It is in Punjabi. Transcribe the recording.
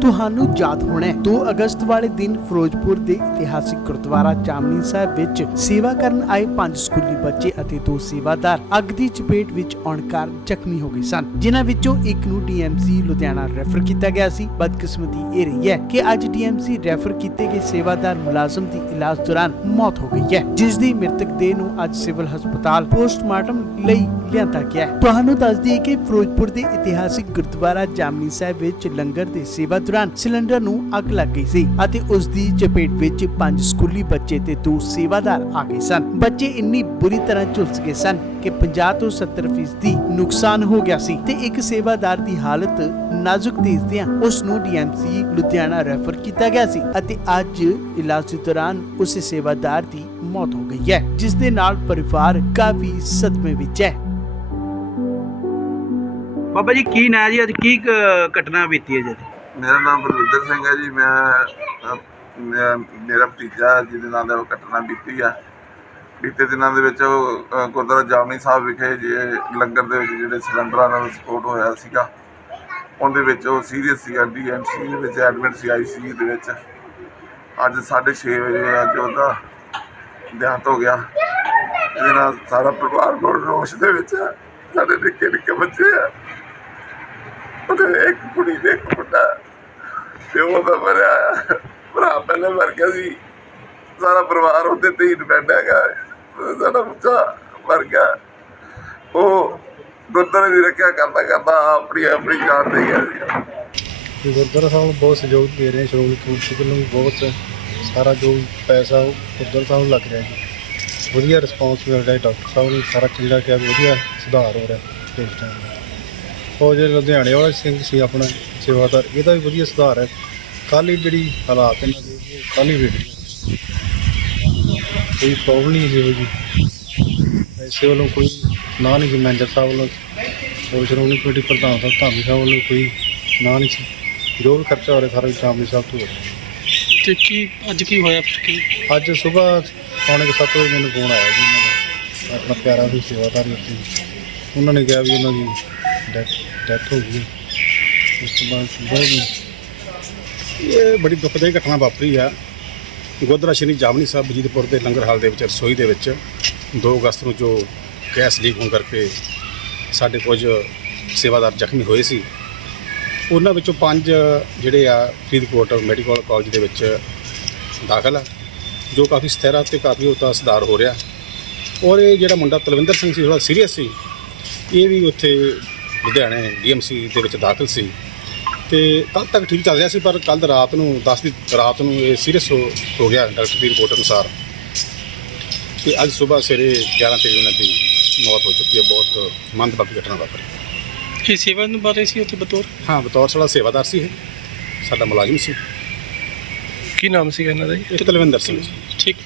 ਤੁਹਾਨੂੰ ਯਾਦ ਹੋਣਾ ਹੈ। 2 ਅਗਸਤ ਵਾਲੇ ਦਿਨ ਫਿਰੋਜ਼ਪੁਰ ਦੇ ਇਤਿਹਾਸਿਕ ਗੁਰਦੁਆਰਾ ਜਾਮਨੀ ਸਾਹਿਬ ਵਿੱਚ ਸੇਵਾ ਕਰਨ ਆਏ ਪੰਜ ਸਕੂਲੀ ਬੱਚੇ ਅਤੇ ਦੋ ਸੇਵਾਦਾਰ ਅੱਗ ਦੀ ਚਪੇਟ ਵਿੱਚ ਆਉਣ ਕਾਰਨ ਜ਼ਖਮੀ ਹੋ ਗਏ ਸਨ। ਜਿਨ੍ਹਾਂ ਵਿੱਚੋਂ ਇੱਕ ਨੂੰ ਡੀਐਮਸੀ ਲੁਧਿਆਣਾ ਰੈਫਰ ਕੀਤਾ ਗਿਆ ਸੀ। ਬਦਕਿਸਮਤੀ ਇਹ ਰਹੀ ਹੈ ਕਿ ਅੱਜ ਡੀਐਮਸੀ ਰੈਫਰ ਕੀਤੇ ਗਏ ਸੇਵਾਦਾਰ ਮੁਲਾਜ਼ਮ ਦੀ ਇਲਾਜ ਦੌਰਾਨ ਮੌਤ ਹੋ ਗਈ ਹੈ, ਜਿਸ ਦੀ ਮ੍ਰਿਤਕ ਦੇਹ ਨੂੰ ਅੱਜ ਸਿਵਲ ਹਸਪਤਾਲ ਪੋਸਟਮਾਰਟਮ ਲਈ ਲਿਆਂਦਾ ਗਿਆ ਤੁਹਾਨੂੰ ਦੱਸ ਦਈਏ ਕਿ ਫਿਰੋਜ਼ਪੁਰ ਦੇ ਇਤਿਹਾਸਿਕ ਗੁਰਦੁਆਰਾ ਜਾਮਨੀ ਸਾਹਿਬ ਵਿੱਚ ਲੰਗਰ ਦੇ ਸੇਵਾ ਦੌਰਾਨ ਸਿਲੰਡਰ ਨੂੰ ਅੱਗ ਲੱਗ ਗਈ ਸੀ ਅਤੇ ਉਸ ਦੀ ਚਪੇਟ ਵਿੱਚ ਪੰਜ ਸਕੂਲੀ ਬੱਚੇ ਤੇ ਦੋ ਸੇਵਾਦਾਰ ਆ ਗਏ ਸਨ। ਬੱਚੇ ਇੰਨੀ ਬੁਰੀ ਤਰ੍ਹਾਂ ਝੁਲਸ ਗਏ ਸਨ ਕਿ 50 ਤੋਂ 70 ਫੀਸਦੀ ਨੁਕਸਾਨ ਹੋ ਗਿਆ ਸੀ ਤੇ ਇੱਕ ਸੇਵਾਦਾਰ ਦੀ ਹਾਲਤ ਨਾਜ਼ੁਕ ਦੇਖਦਿਆਂ ਉਸ ਨੂੰ ਡੀਐਮਸੀ ਲੁਧਿਆਣਾ ਰੈਫਰ ਕੀਤਾ ਗਿਆ ਸੀ ਅਤੇ ਅੱਜ ਇਲਾਜ ਦੇ ਦੌਰਾਨ ਉਸ ਸੇਵਾਦਾਰ ਦੀ ਮੌਤ ਹੋ ਗਈ ਹੈ, ਜਿਸ ਦੇ ਨਾਲ ਪਰਿਵਾਰ ਕਾਫੀ ਸਦਮੇ ਵਿੱਚ ਹੈ। ਬਾਬਾ ਜੀ, ਕੀ ਨਾਂ ਜੀ? ਅੱਜ ਕੀ ਘਟਨਾ ਬੀਤੀ ਹੈ ਜੀ? ਮੇਰਾ ਨਾਮ ਬਲਵਿੰਦਰ ਸਿੰਘ ਹੈ ਜੀ। ਮੈਂ ਮੇਰਾ ਭਤੀਜਾ ਜਿਹਦੇ ਨਾਲ ਉਹ ਘਟਨਾ ਬੀਤੀ ਆ। ਬੀਤੇ ਦਿਨਾਂ ਦੇ ਵਿੱਚ ਉਹ ਗੁਰਦੁਆਰਾ ਜਾਮਨੀ ਸਾਹਿਬ ਵਿਖੇ ਜੇ ਲੰਗਰ ਦੇ ਵਿੱਚ ਜਿਹੜੇ ਸਿਲੰਡਰਾਂ ਨਾਲ ਸਪੋਰਟ ਹੋਇਆ ਸੀਗਾ, ਉਹਦੇ ਵਿੱਚ ਉਹ ਸੀਰੀਅਸ ਸੀ ਡੀਐਮਸੀ ਦੇ ਵਿੱਚ ਐਡਮਿਟ ਸੀ ਆਈਸੀਯੂ ਦੇ ਵਿੱਚ। ਅੱਜ 6:30 ਵਜੇ ਅੱਜ ਉਹਦਾ ਦੇਹਾਂਤ ਹੋ ਗਿਆ। ਇਹਦੇ ਨਾਲ ਸਾਰਾ ਪਰਿਵਾਰ ਬਹੁਤ ਰੋਸ਼ ਦੇ ਵਿੱਚ ਹੈ ਸਾਡੇ ਨਿੱਕੇ ਨਿੱਕੇ ਬੱਚੇ ਆ। ਉਹਦੇ ਇੱਕ ਕੁੜੀ ਤੇ ਇੱਕ ਮੁੰਡਾ। ਪਿਓ ਦਾ ਤਾਂ ਭਰਾ ਪਹਿਲਾਂ ਮਰ ਗਿਆ ਸੀ। ਸਾਰਾ ਪਰਿਵਾਰ ਉਹਦੇ ਤੇ ਹੀ ਡਿਪੈਂਡ ਹੈਗਾ। ਸਾਡਾ ਬੱਚਾ ਮਰ ਗਿਆ ਉਹ ਗੁਰਦੁਆਰੇ ਦੀ ਰੱਖਿਆ ਕਰਦਾ ਕਰਦਾ ਆਪਣੀ ਆਪਣੀ ਜਾਨ ਦੇ ਗਿਆ ਸੀ। ਤੇ ਗੁਰਦੁਆਰਾ ਸਾਹਿਬ ਨੂੰ ਬਹੁਤ ਸਹਿਯੋਗ ਦੇ ਰਹੇ ਸ਼੍ਰੋਮਣੀ ਕਮੇਟੀ ਵੱਲੋਂ ਬਹੁਤ ਸਾਰਾ ਜੋ ਪੈਸਾ ਉਹ ਗੁਰਦੁਆਰਾ ਸਾਹਿਬ ਨੂੰ ਲੱਗ ਰਿਹਾ ਜੀ। ਵਧੀਆ ਰਿਸਪੌਂਸ ਮਿਲ ਰਿਹਾ ਡਾਕਟਰ ਸਾਹਿਬ ਨੂੰ ਸਾਰਾ ਚੰਗਾ ਕਿਹਾ, ਵਧੀਆ ਸੁਧਾਰ ਹੋ ਰਿਹਾ। ਇਸ ਟਾਈਮ ਉਹ ਜਿਹੜੇ ਲੁਧਿਆਣੇ ਵਾਲਾ ਸਿੰਘ ਸੀ ਆਪਣਾ ਸੇਵਾਦਾਰ ਇਹਦਾ ਵੀ ਵਧੀਆ ਸੁਧਾਰ ਹੈ। ਕੱਲ੍ਹ ਹੀ ਜਿਹੜੀ ਹਾਲਾਤ ਇਹਨਾਂ ਦੇ ਉਹ ਕੱਲ੍ਹ ਹੀ ਵੇਖੀ ਕੋਈ ਪ੍ਰੋਬਲਮ ਨਹੀਂ ਸੀ ਹੋਈ ਜੀ ਐਸੇ ਵੱਲੋਂ ਕੋਈ ਨਾ ਨਹੀਂ ਸੀ ਮੈਨੇਜਰ ਸਾਹਿਬ ਵੱਲੋਂ ਹੋਰ ਸ਼੍ਰੋਮਣੀ ਕਮੇਟੀ ਪ੍ਰਧਾਨ ਸਾਹਿਬ ਧਾਮੀ ਸਾਹਿਬ ਵੱਲੋਂ ਕੋਈ ਨਾ ਨਹੀਂ ਸੀ। ਜੋ ਵੀ ਖਰਚਾ ਹੋ ਰਿਹਾ ਸਾਰਾ ਸ਼ਾਮਲੀ ਸਾਹਿਬ ਤੋਂ ਹੋ ਰਿਹਾ। ਤੇ ਕੀ ਅੱਜ ਕੀ ਹੋਇਆ? ਫਿਰ ਕੀ? ਅੱਜ ਸਵੇਰ ਪੌਣੇ ਕੁ ਸੱਤ ਵਜੇ ਮੈਨੂੰ ਫੋਨ ਆਇਆ ਜੀ ਉਹਨਾਂ ਦਾ ਆਪਣਾ ਪਿਆਰਾ ਵੀ ਸੇਵਾਦਾਰ ਉੱਥੇ ਉਹਨਾਂ ਨੇ ਕਿਹਾ ਵੀ ਉਹਨਾਂ ਦੀ ਡੈਥ ਹੋ ਗਈ ਉਸ ਤੋਂ ਬਾਅਦ ਬਹੁਤ ਇਹ ਬੜੀ ਦੁਖਦਾਈ ਘਟਨਾ ਵਾਪਰੀ ਆ। ਗੁਰਦੁਆਰਾ ਸ਼੍ਰੀ ਜਾਮਨੀ ਸਾਹਿਬ ਬਜੀਦਪੁਰ ਦੇ ਲੰਗਰ ਹਾਲ ਦੇ ਵਿੱਚ, ਰਸੋਈ ਦੇ ਵਿੱਚ 2 ਅਗਸਤ ਨੂੰ ਜੋ ਗੈਸ ਲੀਕ ਹੋਣ ਕਰਕੇ ਸਾਡੇ ਕੁਝ ਸੇਵਾਦਾਰ ਜ਼ਖਮੀ ਹੋਏ ਸੀ। ਉਹਨਾਂ ਵਿੱਚੋਂ ਪੰਜ ਜਿਹੜੇ ਆ ਫਰੀਦਕੋਟ ਮੈਡੀਕਲ ਕਾਲਜ ਦੇ ਵਿੱਚ ਦਾਖਲ ਆ, ਜੋ ਕਾਫੀ ਸਥਿਰ ਆ ਤੇ ਕਾਫੀ ਉਹਦਾ ਸੁਧਾਰ ਹੋ ਰਿਹਾ। ਔਰ ਇਹ ਜਿਹੜਾ ਮੁੰਡਾ ਤਲਵਿੰਦਰ ਸਿੰਘ ਸੀ ਥੋੜਾ ਸੀਰੀਅਸ ਸੀ। ਇਹ ਵੀ ਉੱਥੇ ਲੁਧਿਆਣੇ ਡੀਐਮਸੀ ਦੇ ਵਿੱਚ ਦਾਖਲ ਸੀ। ਤੇ ਕੱਲ ਤੱਕ ਠੀਕ ਚੱਲ ਰਿਹਾ ਸੀ ਪਰ ਕੱਲ ਰਾਤ ਨੂੰ 10 ਦੀ ਰਾਤ ਨੂੰ ਇਹ ਸੀਰੀਅਸ ਹੋ ਗਿਆ ਡਾਕਟਰ ਦੀ ਰਿਪੋਰਟ ਅਨੁਸਾਰ। ਤੇ ਅੱਜ ਸਵੇਰ ਸਵੇਰੇ 11 ਤਰੀਕ ਨੂੰ ਦੀ ਮੌਤ ਹੋ ਚੁੱਕੀ ਹੈ ਬਹੁਤ ਮੰਦਭਾਗੀ ਘਟਨਾ ਵਾਪਰੀ। ਇਹ ਸੇਵਾ ਨੂੰ ਬਾਰੇ ਸੀ ਉੱਥੇ ਬਤੌਰ? ਹਾਂ ਬਤੌਰ ਸਾਡਾ ਸੇਵਾਦਾਰ ਸੀ ਇਹ। ਸਾਡਾ ਮੁਲਾਜ਼ਮ ਸੀ। ਕੀ ਨਾਮ ਸੀ ਇਹਨਾਂ ਦਾ ਜੀ? ਇਹ ਤਲਵਿੰਦਰ ਸਿੰਘ ਜੀ। ਠੀਕ।